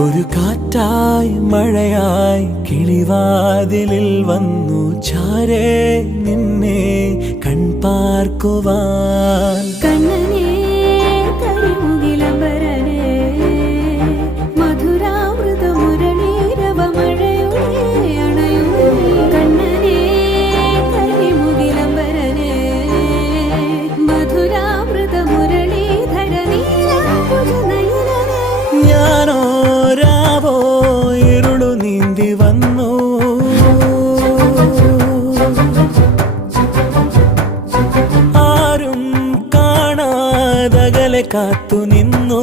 ഒരു കാറ്റായി മഴയായി കിളിവാതിലിൽ വന്നു ചാരേ നിന്നെ കൺപാർക്കുവാൻ. വന്നു. ആരും കാണാതകലെ കാത്തു നിന്നു.